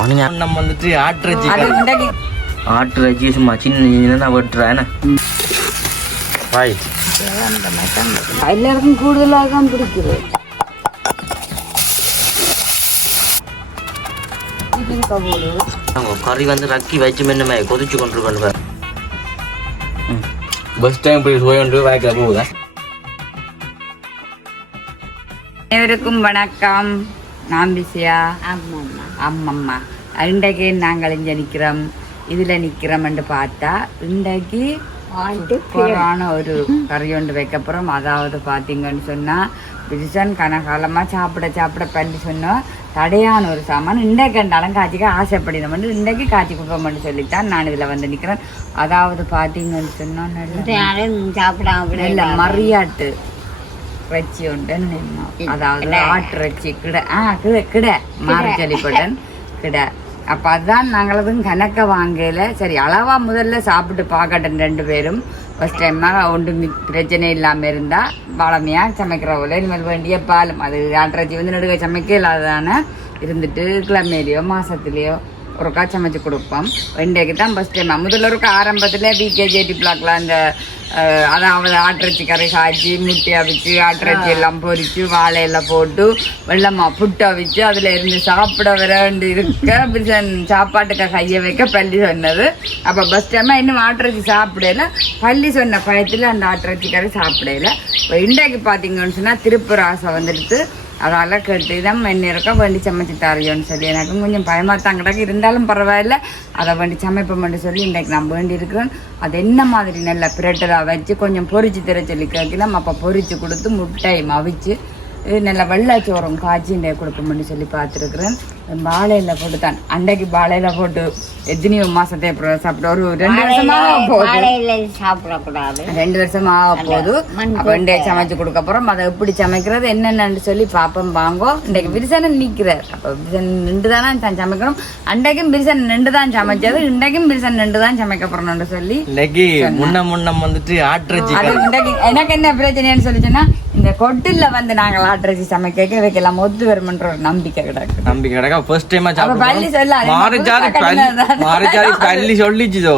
மணியா நம்ம வந்துட்டு ஆட்டுறச்சி சும்மா சின்ன வெட்டுறேன் பாய் எல்லாருக்கும் கூடுதலாக தான் பிடிக்குது. கறி வந்து ரக்கி வச்சு மென்னுமே கொதிச்சு கொண்டு கொண்டு பஸ் டைம் போய் போய் வாய்க்கிற போகுதா. அனைவருக்கும் வணக்கம். நான் பிசியா அம்மம்மா. இன்றைக்கு நாங்கள் இங்கே நிற்கிறோம். இதில் நிற்கிறோம்னு பார்த்தா இன்றைக்கு சூப்பரான ஒரு கறி ஒன்று வைக்கப்புறம். அதாவது பார்த்தீங்கன்னு சொன்னால் பிரிசன் கனகாலமாக சாப்பிட பண்ணி சொன்னோம். தடையான ஒரு சாமான் இன்றைக்கு கண்டாலும் காய்ச்சிக்க ஆசைப்படினோம். இன்றைக்கு காய்ச்சி கொடுப்போம்னு சொல்லித்தான் நான் இதில் வந்து நிற்கிறேன். அதாவது பார்த்தீங்கன்னு சொன்னால் சாப்பிடாம இல்லை மரியாட்டு இறைச்சி உண்டு. அதாவது ஆட்டு இறைச்சி கிட மாறி சொல்லிப்பட்டன் கிட. அப்போ அதுதான் நாங்களதும் கணக்க வாங்கல. சரி அளவா முதல்ல சாப்பிட்டு பார்க்கட்டும். 2 பேரும் ஃபஸ்ட் டைமாக ஒன்றும் பிரச்சனை இல்லாமல் இருந்தால் வளமையாக சமைக்கிற போல இனிமேல் வேண்டிய பாலும் அது ஆட்டிறைச்சி வந்து நடுக சமைக்க இல்லாதானே இருந்துட்டு கிழமையிலையோ மாதத்துலேயோ ஒருக்கா சமைச்சு கொடுப்போம். இன்றைக்கு தான் ஃபஸ்ட் டைம். முதல்ல ஒரு ஆரம்பத்தில் பிகேஜேடி பிளாக்ல அந்த அதாவது ஆட்டிறைச்சி கறி காய்ச்சி முட்டை அவிச்சு ஆட்டிறைச்சி எல்லாம் பொரித்து வாழையெல்லாம் போட்டு வெள்ளமா புட்டு அவிச்சு அதில் இருந்து சாப்பிட விரண்டு இருக்க சாப்பாட்டுக்கு கையை வைக்க பள்ளி சொன்னது. அப்போ பஸ் டைமாக இன்னும் ஆட்டிறைச்சி சாப்பிடல. பள்ளி சொன்ன பயத்தில் அந்த ஆட்டிறைச்சி கறி சாப்பிடல. இப்போ இன்றைக்கு பார்த்தீங்கன்னு சொன்னால் திருப்பூர் ஆசை வந்துடுத்து. அதெல்லாம் கேட்டு தான் என்ன இருக்கா வேண்டி சமைச்சு தரையோன்னு சொல்லி எனக்கும் கொஞ்சம் பயமாக தான் கிடக்கு. இருந்தாலும் பரவாயில்ல அதை வேண்டி சமைப்போம்னு சொல்லி இன்றைக்கு நான் வேண்டி இருக்கிறேன். அது என்ன மாதிரி நல்ல பிரட்டலாக வச்சு கொஞ்சம் பொரிச்சு தர சொல்லி கேட்கலாம். அப்போ பொரிச்சு கொடுத்து முட்டையும் அவிச்சு நல்ல வெள்ளாச்சோறும் காய்ச்சி இன்றைய கொடுப்போம்னு சொல்லி பார்த்துருக்குறேன். வாழையில போட்டு தான் அன்றைக்கு வாழையில போட்டு எத்தனையோ மாசத்தை சாப்பிட ஒரு 2 வருஷமாக போகுது. சாப்பிடக்கூடாது 2 வருஷமாக போகுது. அப்போ இன்றைய சமைச்சு கொடுக்க போகிறோம். அதை எப்படி சமைக்கிறது என்னென்னு சொல்லி பார்ப்போம் வாங்கோ. இன்றைக்கு பிரிசனை நிற்கிறார். அப்போ பிரிசன் 2 தானே தான் சமைக்கணும். அன்றைக்கும் பிரிசன் 2 தான் சமைச்சது. இன்றைக்கும் பிரிசன் 2 தான் சமைக்க போறோம்னு சொல்லி முன்னம் வந்துட்டு ஆட்டுறச்சி அது இன்றைக்கு எனக்கு என்ன பிரச்சனைன்னு சொல்லிச்சுன்னா இந்த கொட்டில வந்து நாங்கள் ஆட்டுறச்சி சமைக்க வைக்கலாம் ஒத்து வருமன்ற ஒரு நம்பிக்கை கிடக்கு. ஃபர்ஸ்ட் டைமா சாப்பிடுறோம். மாரிச்சாரி பள்ளி சொல்லிச்சுதோ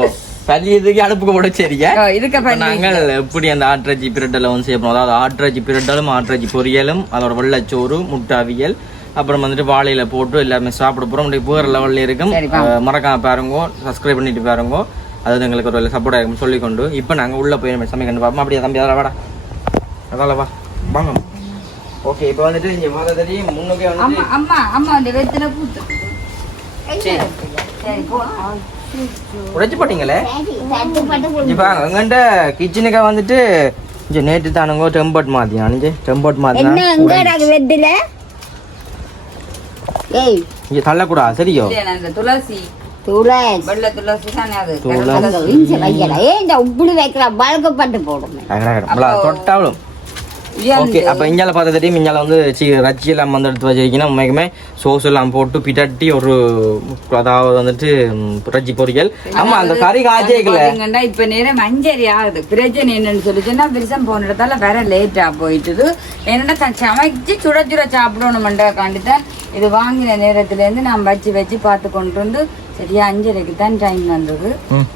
பள்ளி இதுக்கு அடுப்புக்கு போட சரிங்க. இதுக்கு நாங்கள் எப்படி அந்த ஆட்டிறைச்சி பிரட்டலை வந்து செய்யணும். அதாவது ஆட்டிறைச்சி பிரட்டலும் ஆட்டிறைச்சி பொரியலும் அதோட வெள்ளச்சோறு முட்டை அவியல் அப்புறம் வந்துட்டு வாழையில போட்டு எல்லாருமே சாப்பிட போறோம். வேற லெவல்ல இருக்கும். மறக்காம பாருங்க, சப்ஸ்கிரைப் பண்ணிட்டு பாருங்க. அது எங்களுக்கு ஒரு சப்போர்ட் ஆகும் சொல்லிக்கொண்டு இப்போ நாங்கள் உள்ள போய் சமைக்கணும் பார்ப்போம். அப்படியே தம்பி அதெல்லாம் வாடா அதால வா வாங்க. ஓகே இப்போ வந்துட்டு இங்கே மாதிரி முன்னுக்கே வந்து அம்மா அம்மா அந்த வெத்தில பூத்து உடைச்சு போட்டீங்களே. இப்போ எங்கள்கிட்ட கிச்சனுக்கா வந்துட்டு இங்கே நேற்று தானுங்க டெம்பர்ட் மாத்தியா டெம்பர்ட் மாத்தினா இங்கே தள்ளக்கூடாது சரிയോ. துளசி தொட்டாலும் ஓகே. அப்போ இஞ்சால பார்த்தா இஞ்சால வந்து ரச்சி எல்லாம் வந்து எடுத்து வச்சிருக்கீங்கன்னா உண்மைக்குமே சோஸ் எல்லாம் போட்டு பிட்டட்டி ஒரு அதாவது வந்துட்டு ரச்சி பொரியல். ஆமா அந்த கறி காய்ச்சிக்கல இப்ப நேரம் 5:30 ஆகுது. பிரச்சனை என்னன்னு சொல்லிச்சுன்னா விரிசம் போன இடத்தால வேற லேட்டா போயிட்டுது. என்னன்னா சமைச்சு சுட சுட சாப்பிடணும்ன்றக்காண்டி தான் இது வாங்கின நேரத்துல இருந்து நான் வச்சு பார்த்து கொண்டு வந்து சரியா 5:30க்கு தான் டைம் வந்தது.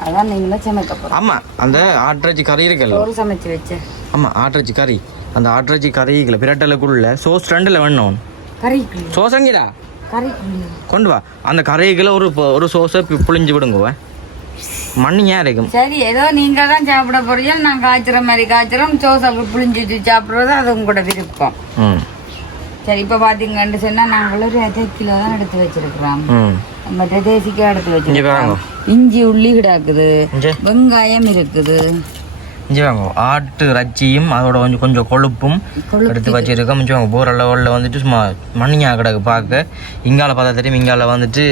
அதான் நீங்க சமைக்க போறோம். ஆமா அந்த ஆட்டிறைச்சி கறி இருக்குல்ல ஒரு சமைச்சு வச்சேன். ஆமா ஆட்டிறைச்சி கறி அந்த ஆட்டிறைச்சி கறிக்குள்ள பிரட்டலுக்குள்ள சோஸ் 2ல வேணும். கறி சோஸ் அங்கடா கறி கொண்டு வா. அந்த கறிக்குள்ள ஒரு சோஸை புளிஞ்சு விடுங்க. மண்ணியா இருக்கும். சரி ஏதோ நீங்க தான் சாப்பிட போறீங்க. நான் காய்ச்சுற மாதிரி காய்ச்சுறோம். சோஸை புளிஞ்சிட்டு சாப்பிடுறது அது உங்களோட விருப்பம். சரி இப்போ பார்த்தீங்கன்னு சொன்னால் நாங்கள் ஒரு 1/2 கிலோ தான் எடுத்து வச்சிருக்கிறோம். மற்ற தேசிக்காய் எடுத்து வச்சிருக்கோம். இஞ்சி உள்ளி கிடாக்குது, வெங்காயம் இருக்குது. இஞ்சி வாங்க ஆட்டு ரச்சியும் அதோட கொஞ்சம் கொழுப்பும் எடுத்து வச்சிருக்கோம். கொஞ்சம் போகிற லெவலில் வந்துட்டு சும்மா மண்ணியாக கிடக்கு பார்க்க. இங்கால பார்த்தா தெரியும். இங்கால வந்துட்டு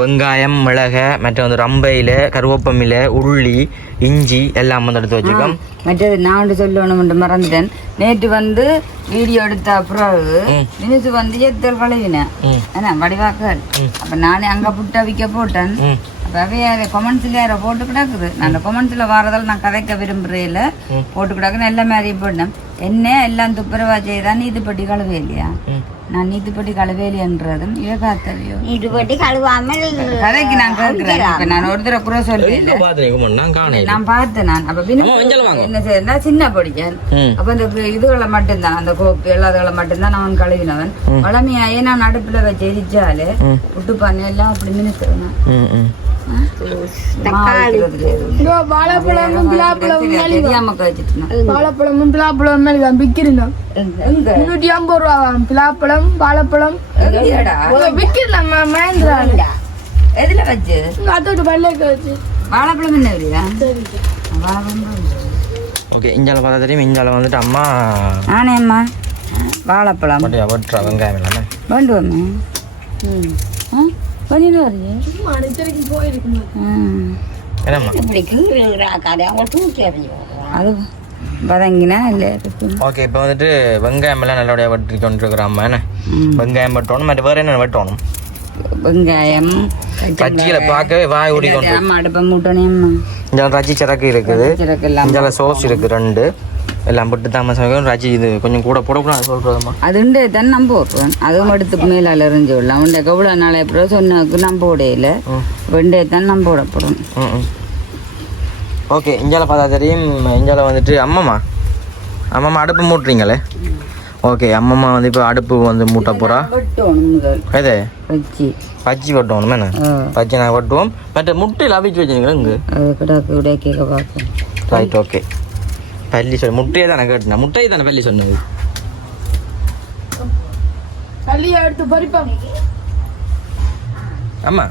வெங்காயம் மிளகை மற்ற வந்து ரம்பையில் கருவேப்பமில்லை உள்ளி இஞ்சி எல்லாம் வந்து எடுத்து வச்சிருக்கோம். மற்றது நான் ஒன்று சொல்லணும்னு மறந்துட்டேன். நேற்று வந்து வீடியோ எடுத்த பிறகு நினைச்சு வந்து எத்தல் கழுவினேன். ஏன்னா வடிவாக்கள் அப்போ நானே அங்கே புட்டை விற்க போட்டேன். அப்பவே கொமெண்ட்ஸ்ல போட்டு கிடக்குது. நான் அந்த கொமெண்ட்ஸ்ல வரதால நான் கதைக்க விரும்புறேன் போட்டு கிடக்குன்னு எல்லா மாதிரியும் போட்டேன். என்ன எல்லாம் துப்புரவா செய்தான் நீதிப்பட்டி கழுவே இல்லையா நான் நீதிப்பட்டி கழுவேலின்றதும் இவ பார்த்தவையோ நீதிப்பட்டி கழுவாமல் கதைக்கு நான் கேட்கிறேன் இப்ப நான் ஒரு தடவை கூட சொல்றேன் நான் பார்த்தேன் நான் அப்ப என்ன செய்யறா சின்ன படிக்கேன் அப்ப இந்த இதுகளை மட்டும்தான் அந்த கோப்பு எல்லாதுகளை மட்டும்தான் நான் கழுவினவன் வளமையாயே நான் அடுப்புல வச்சு எரிச்சாலே விட்டு பண்ண எல்லாம் அப்படி மினுத்துவேன் வாழைப்பழமும் பிலாப்பழம் விக்கிறோம் 150 ரூபா பிலாப்பழம் வாழைப்பழம் விக்கிறோம் மகேந்திரா எதுல வச்சு அதோட பல்லைக்கு வச்சு வாழைப்பழம் என்ன இல்லையா ஓகே இஞ்சால பார்த்தா தெரியும் இஞ்சால வந்துட்டு அம்மா ஆனே அம்மா வாழைப்பழம் வெங்காயம் எல்லாமே வேண்டுவோமே பண்ணிட்டு வரீங்க அது வதங்கினா இல்லை ஓகே இப்போ வந்துட்டு வெங்காயம் எல்லாம் நல்லபடியாக வெட்டி கொண்டிருக்கிறோம் அம்மா என்ன வெங்காயம் வெட்டணும் மற்ற வேறு என்ன வெட்டணும் வெங்காயம் பச்சியில பார்க்கவே வாய் ஊடி கொண்டு அடுப்பை மூட்டணும் இங்கே ரச்சி சரக்கு இருக்குது இங்கே சோஸ் இருக்குது 2 எல்லாம் போட்டு தான் சமைக்கணும் ரச்சி இது கொஞ்சம் கூட போடக்கூடாது சொல்கிறதம்மா அதுண்டே தான் நம்ம போடுறோம் அதுவும் எடுத்து மேலால் எறிஞ்சு விடலாம் உண்டை எவ்வளோ நாளை அப்புறம் சொன்னதுக்கு நம்ம உடையில வெண்டே தான் நம்ம போடப்படும் ஓகே இஞ்சால பார்த்தா தெரியும் இஞ்சால வந்துட்டு அம்மம்மா அடுப்பு மூட்டுறீங்களே ஓகே அம்மம்மா வந்து இப்போ அடுப்பு வந்து மூட்ட போகிறா எது பச்சி வெட்டணும் என்ன பச்சி நாங்கள் வெட்டுவோம் மற்ற முட்டையில் அவிச்சு வச்சுருங்களா இங்கே கிடக்கு கேட்க பார்ப்போம் ரைட் ஓகே பள்ளி சொல்லு முட்டையே தானே கேட்டேன் முட்டையை தானே பள்ளி சொன்னது ஆமாம்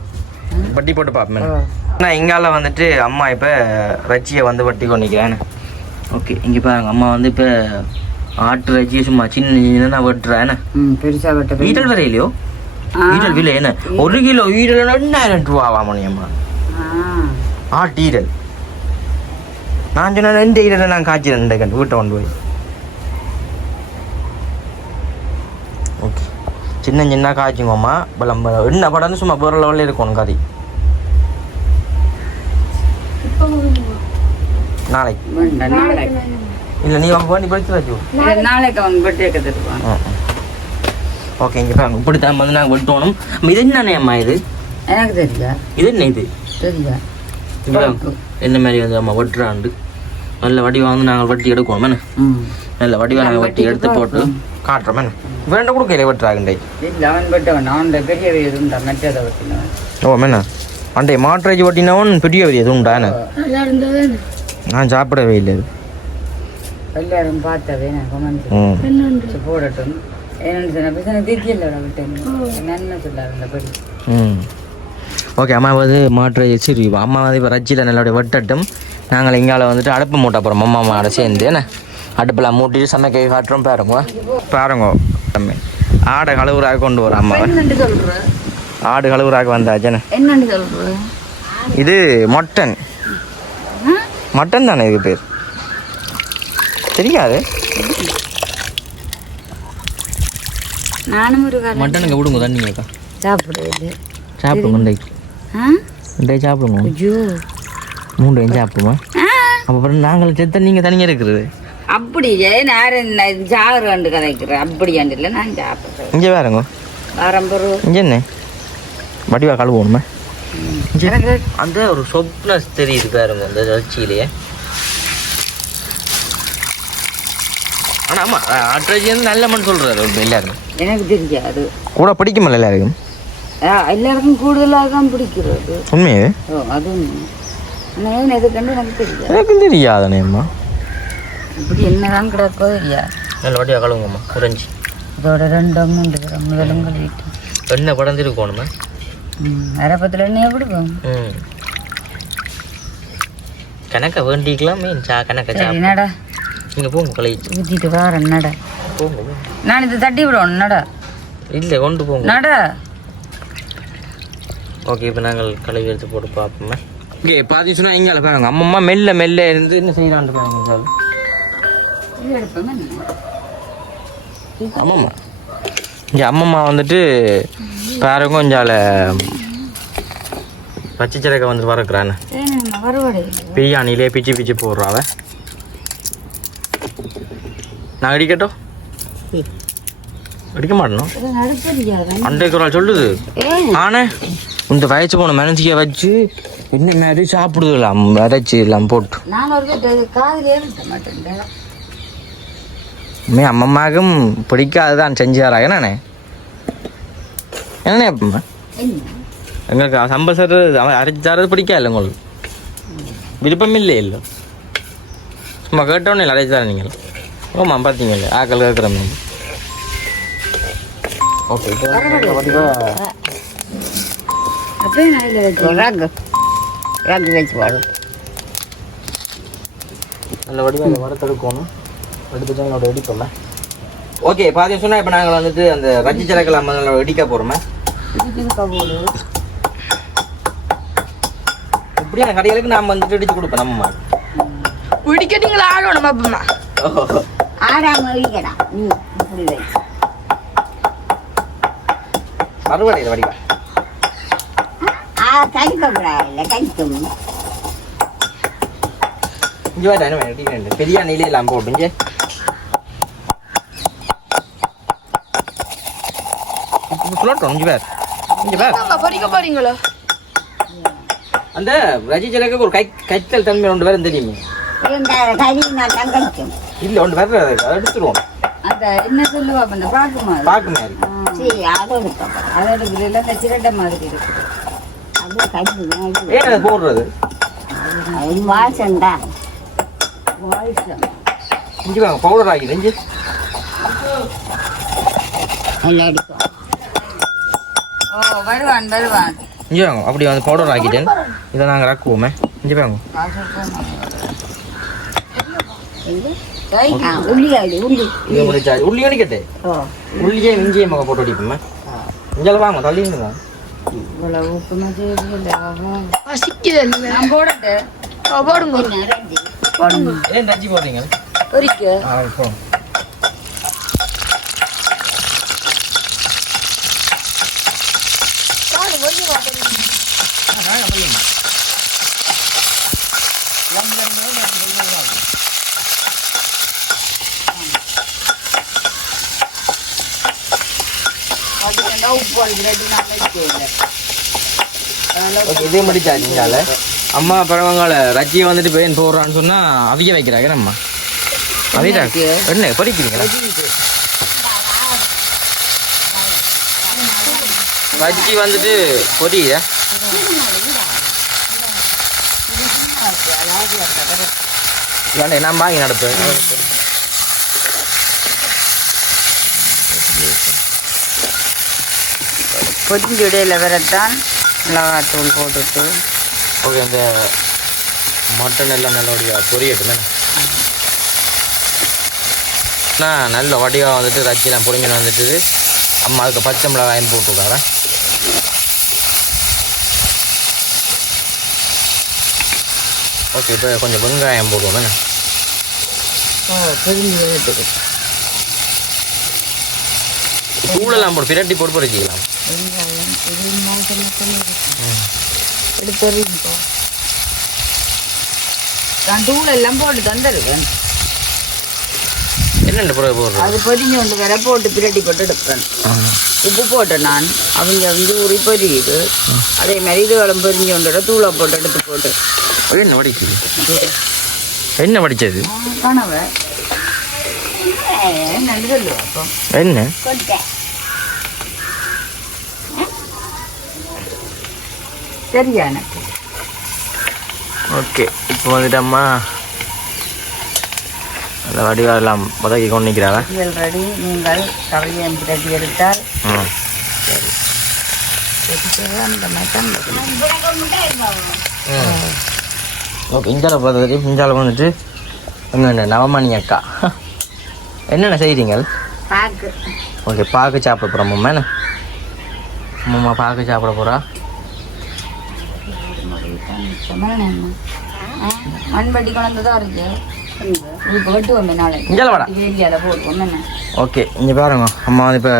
வட்டி போட்டு பார்ப்பேன் நான் இங்கால வந்துட்டு அம்மா இப்போ ரச்சியை வந்து வட்டி கொண்டிக்கிறேன் ஓகே இங்கே பாருங்க அம்மா வந்து இப்போ ஆட்டு ரச்சியை சும்மா சின்ன வெட்டுறேன் பெருசாக வெட்ட ஈட்டல் வரையிலையோ ஈட்டல் விலை என்ன 1 கிலோ ஈட்டல் 2000 ரூபாவா மணியம்மா ஆட்டு ஈரல் நான் சொன்ன 2 ஈரலை நான் காய்ச்சிறேன் வீட்டை கொண்டு போய் ஓகே சின்ன காய்ச்சுங்கம்மா பலம் என்ன படம் சும்மா பொருள் லெவலில் இருக்கணும் கறி நாளைக்கு இல்லை நீ அவங்க பண்ணி படிச்சு வச்சு நாளைக்கு அவங்க பட்டே தருவான் ஓகே இங்கே பாருங்க இப்படி தான் வந்து நாங்கள் வெட்டணும் இது என்னண்ணே அம்மா இது எனக்கு தெரியா இது என்ன இது தெரியா என்ன மாதிரி வந்து அம்மா வெட்டுறாண்டு நல்ல வடிவா வந்து நாங்கள் வட்டி எடுக்குவோம் என்ன நல்ல வடிவா நாங்கள் வட்டி எடுத்து போட்டு காட்டுறோம் என்ன வேண்ட கூட கையில் வெட்டுறாங்கண்டே இல்லை அவன் வெட்டவன் அவன் பெரிய இது உண்டா மெட்டதை வெட்டினவன் ஓ என்ன அண்டே மாட்டுராஜி வட்டினவன் பெரிய எது உண்டா என்ன நான் சாப்பிடவே இல்லை எல்லாரும் பார்த்தவே நான் கமெண்ட் போடட்டும் என்னன்னு சொன்ன பேச தெரியல விட்டேன் என்ன சொல்லாரு அந்த படி ஓகே அம்மா வந்து மாட்டுராஜி சரி அம்மா வந்து இப்போ ரச்சியில் நல்லபடியாக வெட்டட்டும் நாங்கள் இங்கால வந்துட்டு அடுப்பு மூட்ட போகிறோம் அம்மாவோட சேர்ந்து என்ன அடுப்பெல்லாம் மூட்டிட்டு சமைக்க காட்டுறோம் பாருங்க ஆடை கழுவுறாக கொண்டு வரோம் அம்மா ஆடு கழுவுறாக வந்தாச்சுன்னு என்னன்னு சொல்ற இது மட்டன் தானே இது பேர் தெரியாது நானும் ஒரு மட்டனுக்கு விடுங்க தண்ணிங்கக்கா சாப்பிடுறது சாப்பிடுங்க சாப்பிடுங்க 3 டைம் சாப்பிடுமா அப்புறம் நாங்கள் செத்த நீங்கள் தனியாக இருக்கிறது அப்படி நான் சாகுறேன் கதைக்கிறேன் அப்படி இல்லை நான் சாப்பிட்றேன் இங்கே வேறங்க வரம்பரு இங்கே என்ன வடிவா கழுவோணுமே அந்த ஒரு சொப்னஸ் தெரியுது பாருங்க அந்த ரச்சியிலேயே ஆனால் ஆமாம் ஆட்ராஜி வந்து நல்ல மண் சொல்கிறாரு எல்லாருக்கும் எனக்கு தெரியாது கூட பிடிக்குமில்ல எல்லாருக்கும் எல்லாருக்கும் கூடுதலாக தான் பிடிக்கிறது உண்மையே அது ஆனால் எது கண்டு எனக்கு தெரியாது எனக்கும் தெரியாதனேம்மா இப்படி என்னதான் கிடக்கோ இல்லையா நல்ல வட்டியாக கழுவுங்கம்மா குறைஞ்சி இதோட 2 3 முதலும் கழுவிட்டு எண்ணெய் படந்துருக்கணுமே அரப்பத்தில் எண்ணெய் பிடிக்கும் கணக்கை வேண்டிக்கலாம் மீன் கணக்கா என்னடா நீங்கள் போங்க கழுவி ஊற்றிட்டு வார நட போங்க நான் இதை தட்டி விடுவோம் நட இல்லை கொண்டு போங்க நட ஓகே இப்போ நாங்கள் கழுவி எடுத்து போட்டு பார்ப்போமே ஓகே பார்த்து சொன்னால் இங்கே பாருங்க அம்மம்மா மெல்ல இருந்து என்ன செய்யலான்னு பாருங்க அம்மம்மா இங்கே அம்மம்மா வந்துட்டு பாருங்க கொஞ்சால பச்சை சிறக்க வந்துட்டு வரக்குறான்னு பிரியாணிலே பிச்சு போடுறாவ நான் அடிக்கட்டும் அடிக்க மாட்டேனோ அன்றைக்கு ஒரு ஆள் சொல்லுது ஆனே இந்த வயசு போன மனசிக்க வச்சு என்ன மாதிரி சாப்பிடுதுலாம் விதைச்சி எல்லாம் போட்டு நான் ஒரு காதலே இருக்க மாட்டேன் அம்மம்மாக்கும் பிடிக்காதுதான் செஞ்சு தராங்க நானே என்னண்ணே அப்பம்மா எங்களுக்கு சம்பல் சார் அரைச்சி தரது பிடிக்காது உங்களுக்கு விருப்பம் இல்லை இல்லை சும்மா கேட்டோன்னே இல்லை அரைச்சி தரேன் நீங்கள் ஓமா பார்த்தீங்கல்ல ஆக்கள் கேட்குற மாதிரி ஓகே ரகு வச்சு வாடும் நல்ல வடிவாக வடத்தெடுக்கணும் எடுத்துட்டு எங்களோட இடிப்போம்மா ஓகே பாதி சொன்னால் இப்போ நாங்கள் வந்துட்டு அந்த ரஜி சிறக்கல் அம்மனோட இடிக்க போகிறோமே இப்படியான கடைகளுக்கு நாம் வந்துட்டு இடிச்சு கொடுப்போம் நம்ம பிடிக்க நீங்கள் ஆடணும் அப்பமா ஆடாம வைக்கடா நீ இப்படி வை மறுவடையில் வடிவா கழிக்கப்படாது கழிக்கும் இங்கே வேறு என்ன வேணும் பெரிய அணையிலே எல்லாம் போட்டு சொல்லட்டும் இங்கே வேறு பொறிக்க போறீங்களா அந்த ரஜி சிலக்கு ஒரு கைத்தல் தன்மை ஒன்று வேறு தெரியுமே இல்லை ஒன்று வேறு அதை எடுத்துருவோம் அந்த என்ன சொல்லுவா அந்த பாக்கு மாதிரி பாக்கு மாதிரி அதோட இந்த சிரட்டை மாதிரி இருக்கு அது கஞ்சி ஏன் அதை போடுறது வாசம்டா வாசம் இஞ்சி வாங்க பவுடர் ஆகிடு இஞ்சி ஓ வருவான் வருவான் இஞ்சி வாங்க அப்படி வந்து பவுடர் ஆக்கிட்டேன் இதை நாங்கள் ரக்குவோமே இஞ்சி வாங்க இது முடிச்சா உள்ளி அடிக்கட்டே உள்ளியே இஞ்சியை மக போட்டு அடிப்போமே இஞ்சால வாங்க தள்ளிங்க போடுங்க போடுங்க ஏன் ரஜி போடுறீங்க பொறிக்க இதே முடிச்சாச்சுங்கால அம்மா பழவங்கால ரஜியை வந்துட்டு பேன் போடுறான்னு சொன்னா அவிய வைக்கிறாங்க அம்மா அவிய என்ன பொறிக்கிறீங்களா ரஜி வந்துட்டு பொரியுதா ஏன்டா நான் வாங்கி நடப்பேன் கொஞ்சம் இடையில வரத்தான் மிளகாத்தூள் போட்டுட்டு ஓகே அந்த மட்டன் எல்லாம் நல்லபடியாக பொரியட்டுமே நான் நல்ல வடிவாக வந்துட்டு ரச்சிலாம் பொறிங்கன்னு வந்துட்டு அம்மா அதுக்கு பச்சை மிளகாயும் போட்டுருக்காரன் ஓகே இப்போ கொஞ்சம் வெங்காயம் போடுவோம் என்ன தூளெல்லாம் போட்டு பிரட்டி போட்டு பொறிச்சிக்கலாம் தூள் எல்லாம் போட்டு தந்துருக்கேன் என்னென்ன பிறகு போடுறோம் அது பொரிஞ்சு கொண்டு வர போட்டு பிரட்டி போட்டு எடுப்பேன் உப்பு போட்டேன் நான் அவங்க வந்து உரி பொரியுது அதே மாதிரி இது வளம் பொரிஞ்சு கொண்டு தூளை போட்டு எடுத்து போட்டு என்ன வடிக்குது என்ன வடிச்சது கனவை என்னன்னு சொல்லுவா அப்போ என்ன சரியா எனக்கு ஓகே இப்போ வந்துட்டு அம்மா அந்த வடிவாரெல்லாம் உதக்கி கொண்டு நிற்கிறாங்க ரெடி நீங்கள் கவையை பிரட்டி எடுத்தால் சரி அந்த மாதிரி ஓகே இஞ்சால பார்த்து இஞ்சால வந்துட்டு என்ன நவமணி அக்கா என்னென்ன செய்கிறீங்க பாக்கு ஓகே பாக்கு சாப்பிட போகிறோம் அம்மா என்ன அம்மா பாக்கு சாப்பிட போகிறா மண்பட்டி குழந்தை தான் இருக்கு இப்போ வெட்டுவோம் இஞ்சால வாடா ஏரியாவில் போடுவோம் என்ன ஓகே இங்கே பாருங்க அம்மா வந்து இப்போ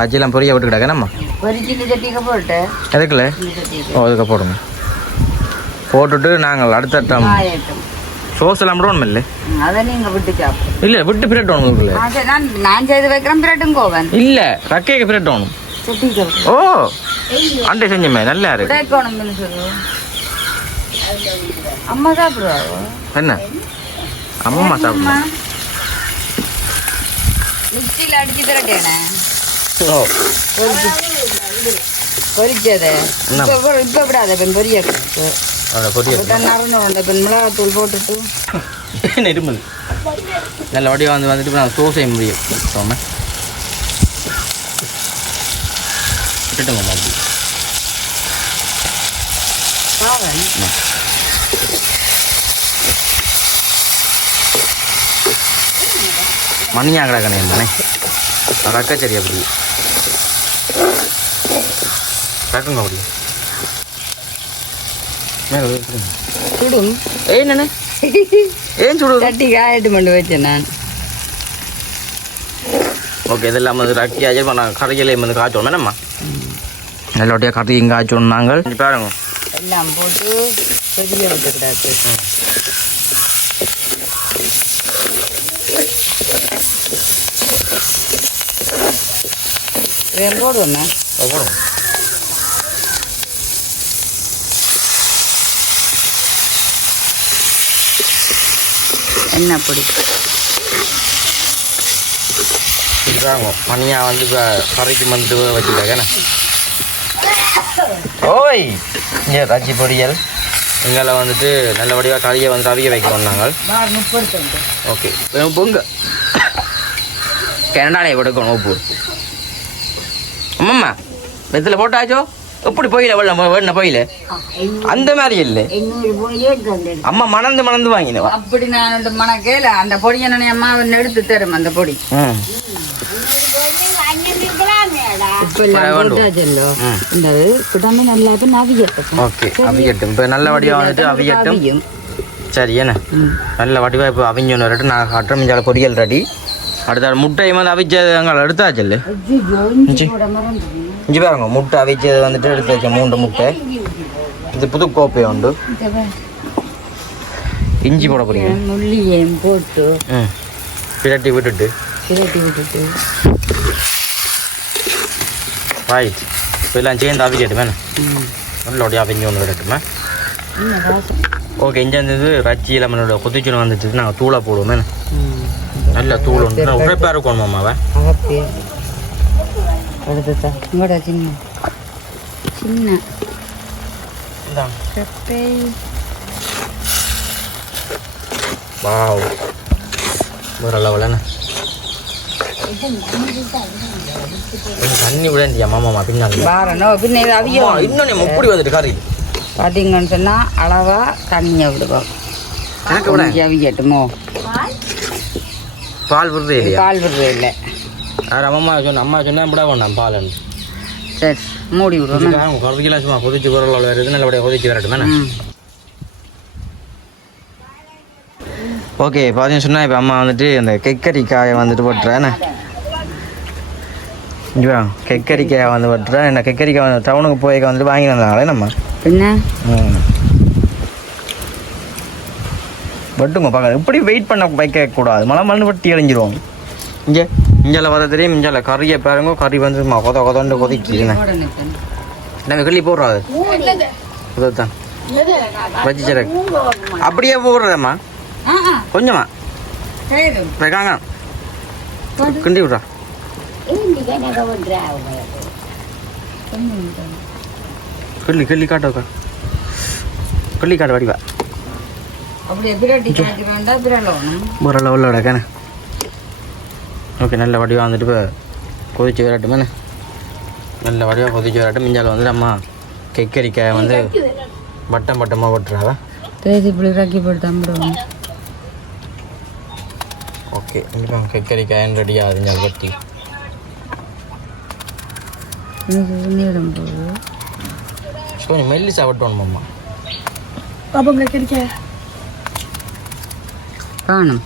அஜிலாம் பொரிய விட்டுக்கிட்டாங்க நம்ம ஒரு சில்லி சட்டிக்கு போட்டு எதுக்குல்ல ஓ அதுக்கு போடுங்க போட்டுட்டு நாங்கள் அடுத்த டம் சோஸ் எல்லாம் போடணும் இல்லை அதை நீங்க விட்டு சாப்பிடும் இல்ல விட்டு பிரட்டணும் இதுக்குள்ள நான் செய்து வைக்கிறேன் பிரட்டும் கோவன் இல்ல ரக்கைக்கு பிரட்டணும் ஓ அண்டை செஞ்சமே நல்லா இருக்கு பிரேக்கணும்னு சொல்லு அம்மா சாப்பிடுவாங்க என்ன அம்மா சாப்பிடுமா மிக்சியில் அடிச்சு திரட்டேனே ஓ பொரிச்சது இப்ப விடாத பெண் பொரிய பெண் மிளகாத்தூள் போட்டுட்டு இருமல் நல்ல வடிவம் வந்துட்டு நான் சோசை முடியும் சோம விட்டுட்டுங்க மாதிரி மணியா கிடக்கணே தானே ரக்க சரி அப்படி ரக்குங்க அப்படி சுடும் ஏன்னு ஏன் சுடு தட்டி காயட்டு மண்டு வச்சேன் நான் ஓகே இதெல்லாம் வந்து ரக்கி அஜய் பண்ண கடைகளையும் வந்து காய்ச்சோம் வேணாம்மா நல்லபடியாக கடையும் காய்ச்சோம் நாங்கள் பாருங்க எல்லாம் போட்டு பெரிய விட்டுக்கிடாது போடுவோண்ணா போடுவோம் என்ன பொடி மணியா வந்து இப்போ கரைக்கு வந்து வச்சுட்டாங்க ஓய் இங்கே காய்ச்சி பொடியல் எங்களை வந்துட்டு நல்லபடியாக கறியை வந்து அவிய வைக்கணும் நாங்கள் ஓகே உப்புங்க கனடாலே கொடுக்கணும் உப்பு அம்மம்மா வெத்தில் போட்டாச்சோ எப்படி போயில வேண போயில அந்த மாதிரி இல்லை அம்மா மணந்து வாங்கினவா அப்படி நான் மணக்கேல அந்த பொடியை நான் அம்மா எடுத்து தரும் அந்த பொடி நல்ல வடிவா வந்துட்டு அவியட்டும் சரி என்ன நல்ல வடிவா இப்போ அவிஞ்சோன்னு வரட்டும் நான் அட்டமிஞ்சால பொரியல் ரெடி அடுத்த முட்டையை வந்து அவிச்சது அங்கே எடுத்தாச்சு இஞ்சி பாருங்க முட்டை அவிச்சது வந்துட்டு எடுத்து வச்ச 3 முட்டை இது புது கோப்பை உண்டு இஞ்சி போட போறீங்க முள்ளியையும் போட்டு பிரட்டி விட்டுட்டு ரைட் இப்போ எல்லாம் சேர்ந்து அவிக்கட்டுமே நல்லோடைய அவிஞ்சு ஒன்று விடட்டுமே ஓகே இஞ்சி இருந்தது ரச்சி லெமனோட கொதிச்சுன்னு வந்துட்டு நாங்கள் தூளை போடுவோமே நல்ல தூள் உண்டு உரைப்பாக இருக்கணும் மாமாவை சின்ன வாவ் வேற லெவலண்ணே தண்ணி விட மாமா பின்னாடி இன்னொன்று முப்படி வந்துட்டு கறி பார்த்தீங்கன்னு சொன்னால் அளவாக தண்ணியை விடுவோம் எனக்கு விட அவிக்கட்டுமோ பால் விடுறதே இல்லையா பால் விடுறது இல்லை அம்மா சொன்னா விட வேண்டாம் பால் சரி மூடி விடுவோம் கறந்துக்கலாம் சும்மா கொதிச்சு பொருள் வருது நல்லபடியாக கொதிச்சு வரட்டுமே ஓகே பார்த்தீங்கன்னு சொன்னால் இப்போ அம்மா வந்துட்டு இந்த கெக்கரிக்காயை வந்துட்டு போட்டுறேன் கெக்கரிக்காயை வந்து போட்டுறேன் என்ன கெக்கரிக்காய் வந்து டவுனுக்கு போய் வந்துட்டு வாங்கி வந்தாங்களே நம்ம என்ன பட்டுங்க பார்க்க இப்படி வெயிட் பண்ண வைக்கக்கூடாது மழை பட்டி அழிஞ்சிருவோம் இஞ்சால பார்த்த தெரியும் இஞ்சால கறியை பாருங்க கறி வந்து கொதண்டு கொதிக்குதுண்ணே நாங்கள் கிள்ளி போடுறாது இதுதான் வச்சு சரி அப்படியே போடுறதம்மா கொஞ்சமா வைக்காங்க கிண்டி விட்றா கிள்ளி காட்டோக்கா கிள்ளி காட்ட வடிவா ஒரு லெவலில் கிடக்கானே ஓகே நல்ல வடிவாக வந்துட்டு இப்போ கொதிச்சு விராட்டுமே நல்ல வடிவாக கொதிச்சு விராட்டும் மிஞ்சால் வந்துட்டு அம்மா கெக்கரிக்காயை வந்து பட்டமாக போட்டுறாவா ஓகே இப்போ கெக்கரிக்காயன் ரெடியாக அதுஞ்சால் பட்டி கொஞ்சம் மெல்லி சாப்பிட்டோம் அம்மா காணும்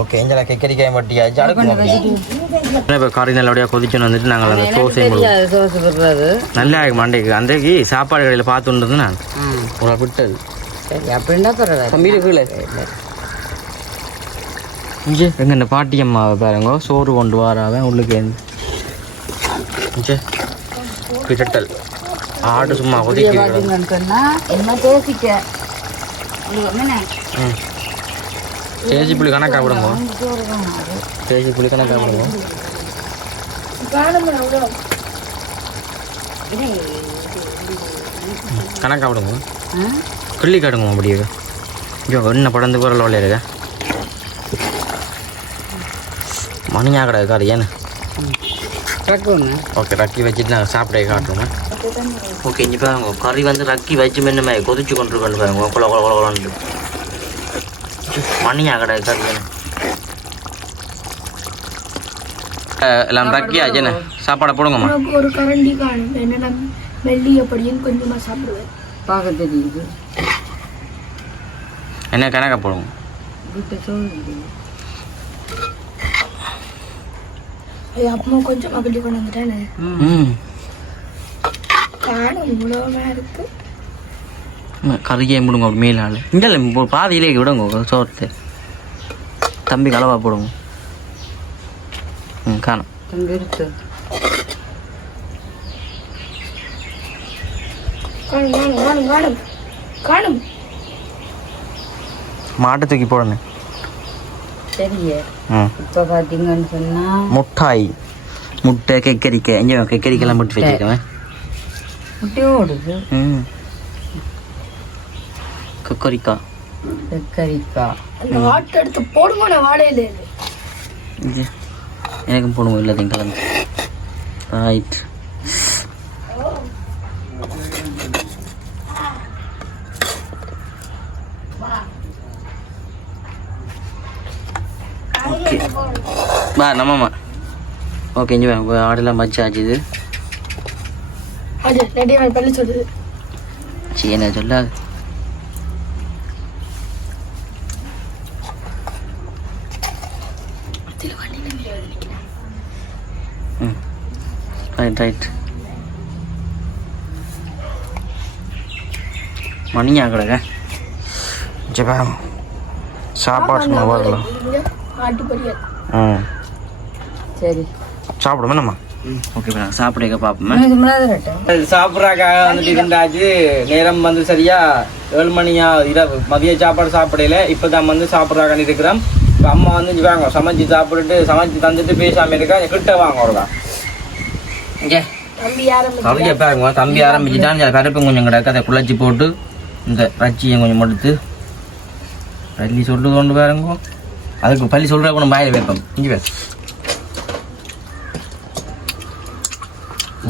ஓகே எஞ்சலா கெக்கரிக்காய் பட்டியாச்சு இப்போ கறி நல்லபடியாக கொதிச்சுன்னு வந்துட்டு நாங்கள் அந்த சோஸை நல்லா இருக்கு மண்டைக்கு அன்றைக்கு சாப்பாடு கடையில் பார்த்துன்றது நான் ஒரு விட்டது சரி அப்படின்னா பரவாயில்ல. தம்பி கீழே இங்கே எங்க இந்த பாட்டி அம்மாவை பாருங்க சோறு கொண்டு வராவன் உள்ளுக்கு பிரட்டல் ஆடு சும்மா ஒதுக்கி பார்த்தீங்கன்னு சொன்னால் என்ன பேசிக்க கேஜி புளி கணக்காக விடுங்க கேஜி புளி கணக்காக விடுங்க கணக்காக விடுங்க கிள்ளி காடுங்க அப்படியே ஐயோ என்ன படந்து குரல் விளையாடுங்க மணியாக கிடையாது காடு ஏன்னு ஓகே ரக்கி வச்சுட்டு நாங்கள் சாப்பிட காட்டுவோங்க ஓகே இங்கே பாருங்க கறி வந்து ரக்கி வச்சு மென்னுமே கொதிச்சு கொண்டு பாருங்க கொல கொல கொல கொலன்னு மணியாக கிடையாது கறி ஏன்னு எல்லாம் ரக்கி ஆச்சுன்னு சாப்பாடை போடுங்கம்மா ஒரு கரண்டி காணும் என்னென்ன மெல்லிய படியும் கொஞ்சமா சாப்பிடுவேன் பார்க்க தெரியுது என்ன கணக்கா போடுங்க வீட்டை சொல்லுது அப்பமா கொஞ்சமா கிள்ளி கொண்டு வந்துட்டேன்னு காணும் இவ்வளோமா இருக்கு கறியை முடுங்க ஒரு மேலாள் இங்கே பாதியிலே விடுங்க சோறு தம்பி கலவா போடுங்க காணும் அங்கே இருக்கு காணும் காணும் காணும் காணும் மாட்டை தூக்கி போடணும் சரிங்க இப்போ பார்த்தீங்கன்னு சொன்னால் முட்டாய் முட்டை கெக்கரிக்காய் இங்கே கெக்கரிக்கெல்லாம் போட்டு வச்சுருக்கேன் முட்டை ஓடுது கக்கரிக்காய் கக்கரிக்காய் அந்த வாட்டை எடுத்து போடுங்க நான் வாடையில இது எனக்கும் போடுவோம் எல்லாத்தையும் கலந்து ரைட் ஓகே பா நம்மம்மா ஓகே இங்கே ஆடெல்லாம் மச்சாச்சு இது அது ரெடி பள்ளி சொல்லுது சரி என்ன சொல்லாது ரைட் மணியா கிடக்க ஜபா சாப்பாடு சும்மா வரலாம் ஆட்டு பொரியல் சரி சாப்பிடுமா நம்ம ஓகே நாங்கள் சாப்பிடுங்க பார்ப்போமே ரட்டை சாப்பிட்றாக்காக வந்துட்டு இருந்தாச்சு நேரம் வந்து சரியா 7 மணியா இரவு மதிய சாப்பாடு சாப்பிடல இப்போ தான் வந்து சாப்பிட்றாக்கான்னு இருக்கிறோம் இப்போ அம்மா வந்து இங்கே வாங்க சமைச்சு சாப்பிட்டுட்டு சமைச்சு தந்துட்டு பேசாமல் இருக்கா கிட்ட வாங்க ஒருக்கா இங்கே தம்பி ஆரம்பிச்சு நிறைய பாருங்க தம்பி ஆரம்பிச்சுட்டான் கருப்பு கொஞ்சம் கிடக்கு அதை குழச்சி போட்டு இந்த ரச்சியை கொஞ்சம் எடுத்து பள்ளி சொல்லுது கொண்டு பாருங்க அதுக்கு பள்ளி சொல்கிற கூட பாயில் வைப்போம் இங்கே பேச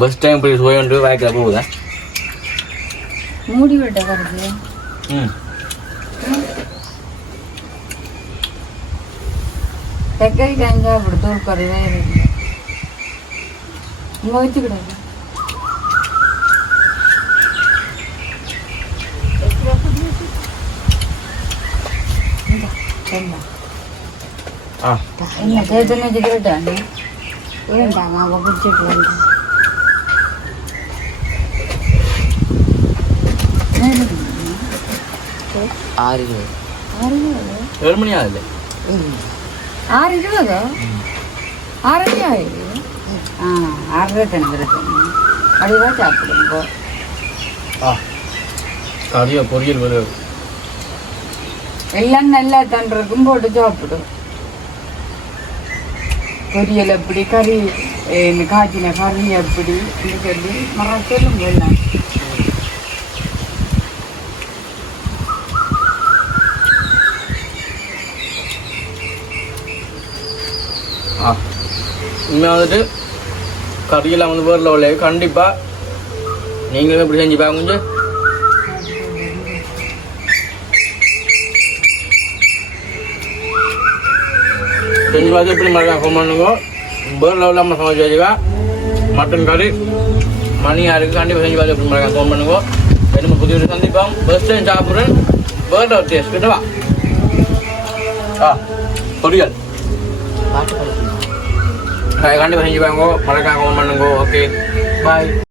பஸ் டைம் போய் போய் வாய்க்கில் போகுதா மூடி விட்ட கருது கக்கரி காய்ஞ்சா அப்படி தூள் கருவே இருக்கு இங்கே வச்சுக்கிடாது என்ன சேத்தனை வச்சுக்கிட்டாங்க வேண்டாம் அவள் குடிச்சிட்டு வந்து ஆறு 7 மணி ஆகுது 6:20 6:30 ஆயிடுது 6:30 தந்துருக்கு அப்படிவா சாப்பிடுங்க கறியை பொரியல் வரும் எல்லாம் நல்லா தண்டிருக்கும் போட்டு சாப்பிடும் பொரியல் எப்படி கறி காய்ச்சின கறி எப்படி சொல்லி சொல்லுங்க எல்லாம் இனிமேல் வந்துட்டு கறியெல்லாம் வந்து வேறு லெவலில் கண்டிப்பாக நீங்களும் இப்படி செஞ்சு பாருங்க செஞ்சு பார்த்து எப்படி மாதிரி ஃபோன் பண்ணுங்க வேறு லெவலில் நம்ம சமைச்சு வச்சுக்கா மட்டன் கறி மணியாக இருக்குது கண்டிப்பாக செஞ்சு பார்த்து எப்படி மாதிரி ஃபோன் பண்ணுங்க என்ன புதிய வீடு சந்திப்போம் ஃபர்ஸ்ட் டைம் சாப்பிட்றேன் வேறு லெவல் டேஸ்ட் கிட்டவா பொரியல் கண்டிப்பாக செஞ்சு பாருங்க மறக்காம ஃபோன் பண்ணுங்க ஓகே பாய்